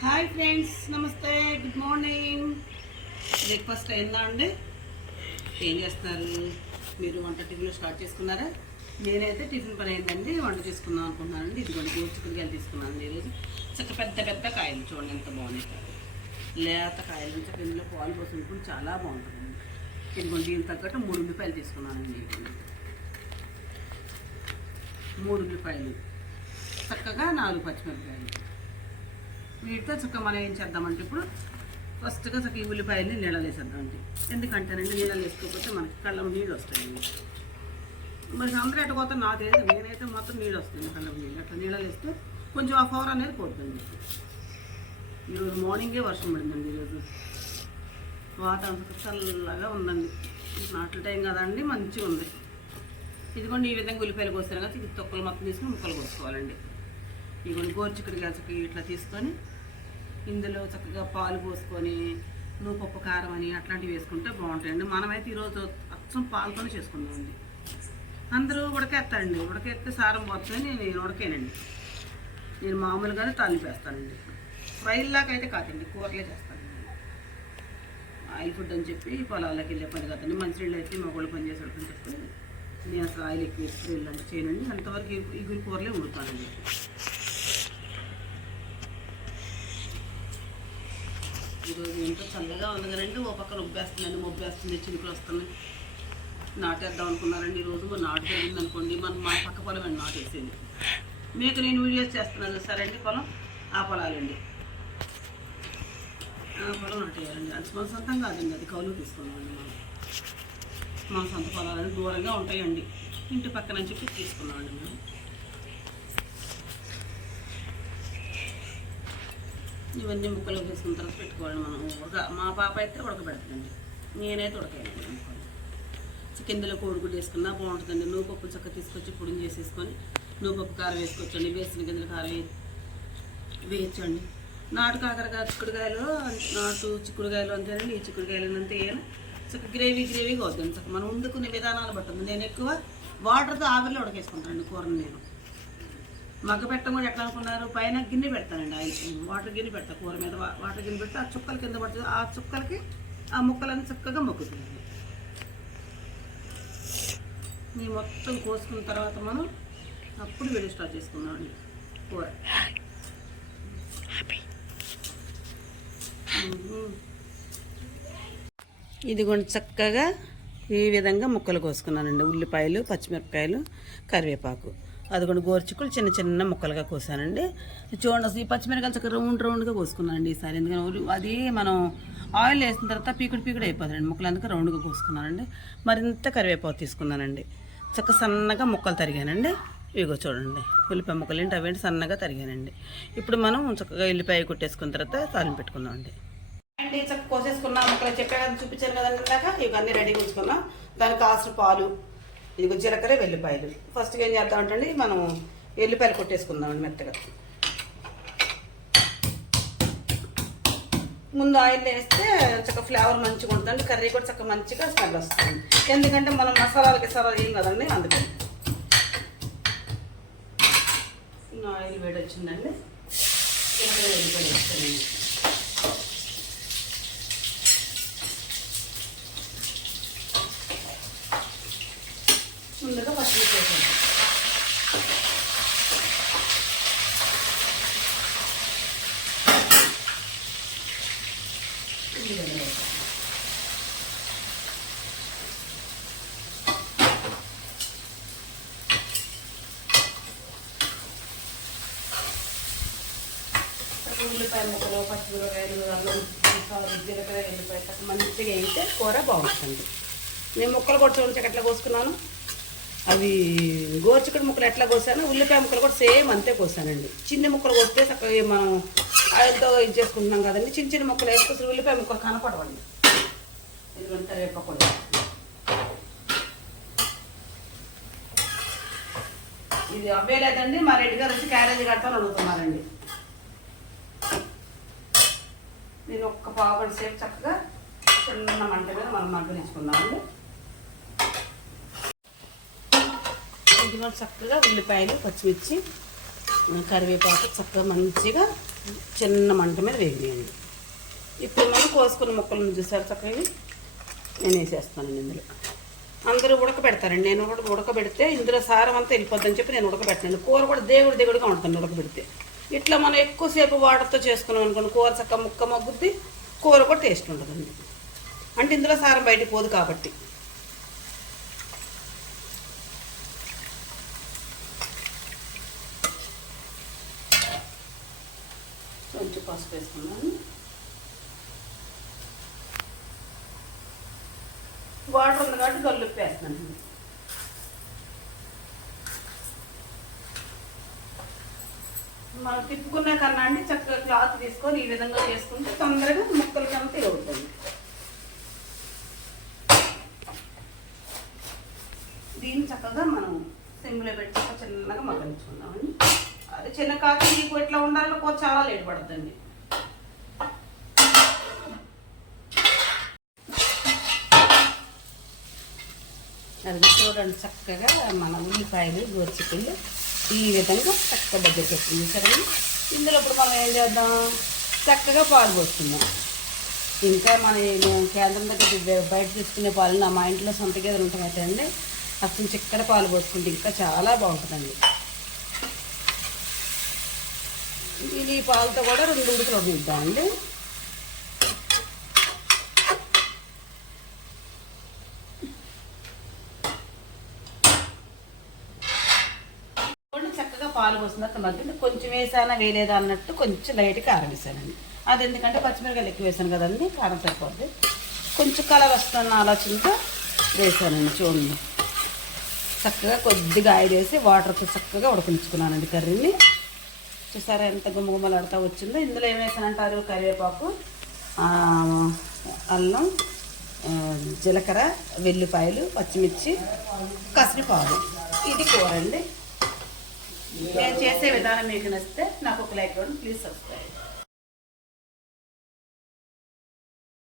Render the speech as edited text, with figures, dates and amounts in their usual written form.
Hi friends, నమస్తే, good morning. Breakfast అయిందా అండి? ఏం చేస్తున్నారు మీరు? వంట టిఫిన్లో స్టార్ట్ చేసుకున్నారా? నేనైతే టిఫిన్ పని అయిందండి, వంట చేసుకుందాం అనుకుంటున్నానండి. ఇదిగోండి గోరుచిక్కుడుకాయలు తీసుకున్నాను ఈరోజు. చక్క పెద్ద పెద్ద కాయలు చూడండి ఎంత బాగున్నాయి. లేత కాయలు నుంచి ఇందులో పాలు పోసుకుంటే చాలా బాగుంటుందండి. ఇదిగోండి దీనికి తగ్గట్టు 3 ఉల్లిపాయలు తీసుకున్నానండి. 3 ఉల్లిపాయలు, చక్కగా 4 పచ్చిమిరపకాయలు. వీటితో చక్కగా మనం ఏం చేద్దామంటే ఇప్పుడు ఫస్ట్గా చక్కగా ఈ ఉల్లిపాయలని నీళ్ళలో వేసేద్దామండి. ఎందుకంటేనండి నీళ్ళలో వేసుకోకపోతే మనకి కళ్ళం నీళ్ళు వస్తాయండి. మరి అందరూ ఎట్టపోతే నాకు తెలియదు, నేనైతే మొత్తం నీళ్ళు వస్తుంది కళ్ళం నీళ్ళు. అట్లా నీళ్ళలో వేస్తే కొంచెం ఆ పవర్ అనేది పోతుంది. ఈరోజు మార్నింగే వర్షం పడిందండి. ఈరోజు వాతావరణం చల్లగా ఉందండి. నాట్ల టైం కదండి, మంచిగా ఉంది. ఇదిగోండి ఈ విధంగా ఉల్లిపాయలు కోస్తారు కదా, ఇది తొక్కలు మొత్తం తీసుకొని ముక్కలు కోసుకోవాలండి. ఇదిగోండి గోరుచిక్కుడుకాయ చక్కగా ఇట్లా తీసుకొని ఇందులో చక్కగా పాలు పోసుకొని నూపప్పు కారం అని అట్లాంటివి వేసుకుంటే బాగుంటాయండి. మనమైతే ఈరోజు అచ్చం పాలతోనే చేసుకుందామండి. అందరూ ఉడకేస్తారండి, ఉడకేస్తే సారం పోతుందని నేను ఉడకేనండి. నేను మామూలుగానే తాలింపేస్తానండి. ఫ్రైలాగా అయితే కాదండి, కూరలే చేస్తానండి. ఆయిల్ ఫుడ్ అని చెప్పి పొలాల్లోకి వెళ్ళే పని కదండి. మంచినీళ్ళు అయితే మగవాళ్ళు పని చేసేవాళ్ళని చెప్పి నేను అసలు ఆయిల్ ఎక్కువ వేసుకుని వెళ్ళండి చేయనండి. అంతవరకు ఇగురు కూరలే ఉడుతానండి. ఈరోజు ఎంతో చల్లగా ఉంది కదండి. ఓ పక్కన ఉబ్బేస్తుందండి, మొబ్బేస్తుంది, చినుకులు వస్తున్నాయి. నాటేద్దాం అనుకున్నారండి. ఈరోజు మరి నాటు జరిగింది అనుకోండి, మనం మా పక్క పొలం అండి నాటేసేది. మీకు నేను వీడియోస్ చేస్తున్నాను సరే అండి. పొలం ఆ పొలాలండి, ఆ పొలం నాటేయాలండి. అది మన సొంతం కాదండి, అది కౌలు తీసుకున్నామండి. మా సొంత పొలాలని దూరంగా ఉంటాయండి, ఇంటి పక్కన చెప్పి తీసుకున్నామండి మేము. ఇవన్నీ ముక్కలు వేసుకున్న తర్వాత పెట్టుకోవాలి మనం. మా పాప అయితే ఉడకబెడతానండి, నేనైతే ఉడకేయాలండి. కిందలో కోడిగుడ్డు వేసుకున్నా బాగుంటుందండి. నూపప్పు చక్క తీసుకొచ్చి పొడిని చేసేసుకొని నూపప్పు కారం వేసుకోవచ్చండి. వేసిన కిందల కారం వేయచ్చండి. నాటు కాకరకాయ చిక్కుడుకాయలు, నాటు చిక్కుడుకాయలు అంతేనండి. ఈ చిక్కుడుకాయలు అంతే వేయాలి. చక్క గ్రేవీగా అవుతుంది. చక్క మనం వండుకునే విధానాలు పట్టుంది. నేను ఎక్కువ వాటర్తో ఆవిరిలో ఉడకేసుకుంటానండి కూరని. నేను మగ్గ పెట్టడం కూడా ఎట్లా అనుకున్నారు, పైన గిన్నె పెడతానండి. వాటర్ గిన్నె పెడతా, కూర మీద వాటర్ గిన్నె పెడితే ఆ చుక్కలు కింద పడుతుంది. ఆ చుక్కలకి ఆ ముక్కలన్నీ చక్కగా మొక్కుతుంది. ఈ మొత్తం కోసుకున్న తర్వాత మనం అప్పుడు వేడి స్టార్ట్ చేసుకున్నామండి కూర. ఇదిగోండి చక్కగా ఈ విధంగా ముక్కలు కోసుకున్నానండి. ఉల్లిపాయలు, పచ్చిమిరపకాయలు, కరివేపాకు, అదిగోండి గోరుచిక్కులు చిన్న చిన్న ముక్కలుగా కోసానండి. చూడండి, ఈ పచ్చిమిరపకాయలు చక్కగా రౌండ్గా కోసుకున్నానండి ఈసారి. ఎందుకంటే అది మనం ఆయిల్ వేసిన తర్వాత పీకుడు అయిపోతుందండి ముక్కలు, అందుకే రౌండ్గా కోసుకున్నానండి. మరింత కరివేపాకు తీసుకున్నానండి. చక్క సన్నగా ముక్కలు తరిగానండి. ఇగో చూడండి ఉల్లిపాయ ముక్కలు ఏంటి అవేంటి సన్నగా తరిగానండి. ఇప్పుడు మనం చక్కగా ఉల్లిపాయ కొట్టేసుకున్న తర్వాత తాలింపు పెట్టుకుందామండి. అండి చక్క కోసేసుకున్నాం ముక్కలు, చెప్పాను చూపించాను కదండి ఇందాక. ఇవన్నీ రెడీగా ఉంచుకున్నాం. దానికి కాసిన పాలు, ఇదిగో జీలకర్ర, వెల్లిపాయలు. ఫస్ట్గా ఏం చేద్దామంటే మనం ఎల్లిపాయలు కొట్టేసుకుందామండి మెత్తగా. ముందు ఆయిల్ వేస్తే చక్క ఫ్లేవర్ మంచిగా ఉంటుందండి. కర్రీ కూడా చక్క మంచిగా స్మెల్ వస్తుంది. ఎందుకంటే మనం మసాలాలకి ఏం కదండి, అందుకని. ఇంకా ఆయిల్ వేడి వచ్చిందండి. వెల్లిపాయలు వేస్తానండి. ముందుగా పచ్చిమిర్చి వేసాను. ఉల్లిపాయ ముక్కలు, పచ్చిమిరపకాయలు, జీలకర్ర, ఎల్లిపాయ మంచిగా వేస్తే కూర బాగుంటుంది. నేను ముక్కలు కూడా చూడండి ఎట్లా కోసుకున్నాను. అవి గోరుచిక్కుడు ముక్కలు ఎట్లా కోసాను, ఉల్లిపాయ ముక్కలు కూడా సేమ్ అంతే కోసానండి. చిన్న ముక్కలు కోస్తే చక్కగా మనం ఆయిల్తో ఇది చేసుకుంటున్నాం కదండి. చిన్న చిన్న ముక్కలు వేసుకొచ్చి ఉల్లిపాయ ముక్కలు కనపడవండి. ఇది కరివేపాకు కూడా ఇది అవ్వేలేదండి. మా రెడ్డి గారు వచ్చి క్యారేజీ కడతాను అడుగుతున్నారండి. నేను ఒక్క పావుగంట సేపు చక్కగా చిన్న మంట మీద మనం మగ్గనిచ్చుకుందామండి. ఇది చక్కగా ఉల్లిపాయలు, పచ్చిమిర్చి, కరివేపాకు చక్కగా మంచిగా చిన్న మంట మీద వేగినాయండి. ఇప్పుడు మనం కోసుకున్న ముక్కలను చూసారు చక్కగా నేను వేసేస్తానండి ఇందులో. అందరూ ఉడకబెడతారండి, నేను కూడా ఉడకబెడితే ఇందులో సారం అంతా వెళ్ళిపోద్దని చెప్పి నేను ఉడకబెట్టాను. కూర కూడా దేవుడిగా ఉంటుంది ఉడకబెడితే. ఇట్లా మనం ఎక్కువసేపు వాటర్తో చేసుకున్నాం అనుకోండి, కూర చక్క ముక్క మగ్గుద్ది, కూర కూడా టేస్ట్ ఉంటుందండి. అంటే ఇందులో సారం బయటికి పోదు కాబట్టి. కొంచెం పసుపు వేసుకున్నాను. వాటర్ ఉంది కాబట్టి గల్లుప్పు వేస్తున్నానండి. మనం తిప్పుకునే కన్నా అండి చక్కగా క్లాత్ తీసుకొని ఈ విధంగా చేసుకుంటే తొందరగా ముక్కలకి అంతా అవుతుంది. దీన్ని చక్కగా మనం సిమ్లో పెట్టి చిన్నగా మగ్గించుకుందామండి. అది చిన్న కాకి మీకు ఎట్లా ఉండాలో చాలా లేట్ పడుతుందండి. అది చూడండి చక్కగా మన ఉల్లిపాయలు గోరుచిక్కుళ్ళు ఈ విధంగా చక్కగా దగ్గర పెట్టుకుంది సరే. ఇందులో ఇప్పుడు మనం ఏం చేద్దాం, చక్కగా పాలు పోసుకుందాం. ఇంకా మన కేంద్రం దగ్గర బయట తీసుకునే పాలు మా ఇంట్లో సొంత గేదెలు ఉంటాయి అండి, అసలు చిక్కడ పాలు పోసుకుంటే ఇంకా చాలా బాగుంటుందండి. ఇది ఈ పాలతో కూడా 2 ఉడుకులు ఉడికిద్దామండి. చక్కగా పాలు పోసినాక మధ్య కొంచెం వేసానా వేయలేదా అన్నట్టు కొంచెం లైట్గా కారం వేసానండి. అది ఎందుకంటే పచ్చిమిరకాయలు ఎక్కువ వేసాను కదండి, కారం సరిపోద్ది. కొంచెం కలర్ వస్తున్న ఆలోచనతో వేసానండి. చూడండి చక్కగా కొద్దిగా ఆయిల్ వేసి వాటర్తో చక్కగా ఉడకించుకున్నానండి కర్రీని. చూసారా ఎంత గుమ్మగుమ్మలాడుతూ వచ్చిందో. ఇందులో ఏం వేసానంటారు, కరివేపాకు, అల్లం, జీలకర్ర, వెల్లిపాయలు, పచ్చిమిర్చి, కసిరిపాలు. ఇది కూర అండి. నేను చేసే విధానం మీకు నచ్చితే నాకు ఒక లైక్ ఇవ్వండి. Please subscribe.